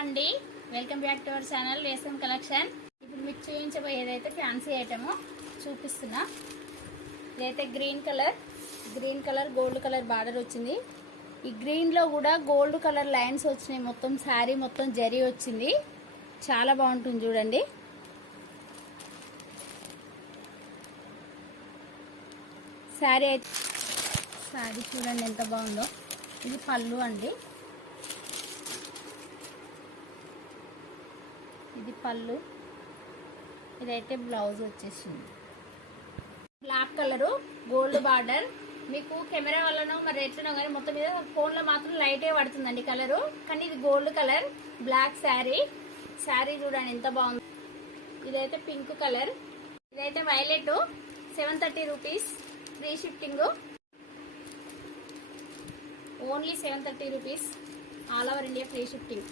అండి, welcome back to our channel వేసం collection. ఇప్పుడు మీకు చూపించబోయేదైతే ఫ్యాన్సీ ఐటమ్ చూపిస్తున్నా. ఇదైతే green colour gold colour border వచ్చింది. ఈ గ్రీన్లో కూడా గోల్డ్ కలర్ లైన్స్ వచ్చినాయి. మొత్తం శారీ మొత్తం జరీ వచ్చింది. చాలా బాగుంటుంది చూడండి. శారీ చూడండి ఎంత బాగుందో. ఇది పళ్ళు అండి, ఇది పళ్ళు. ఇదైతే బ్లౌజ్ వచ్చేసింది. Black colour gold border. మీకు కెమెరా వల్లనో మరి ఎట్లనో కానీ మొత్తం మీద ఫోన్లో మాత్రం లైటే పడుతుందండి కలరు, కానీ ఇది గోల్డ్ కలర్ బ్లాక్ శారీ చూడండి ఎంత బాగుంది. ఇదైతే పింక్ కలర్. ఇదైతే violet. 730 rupees free shifting. Only 730 rupees, all over India free shifting.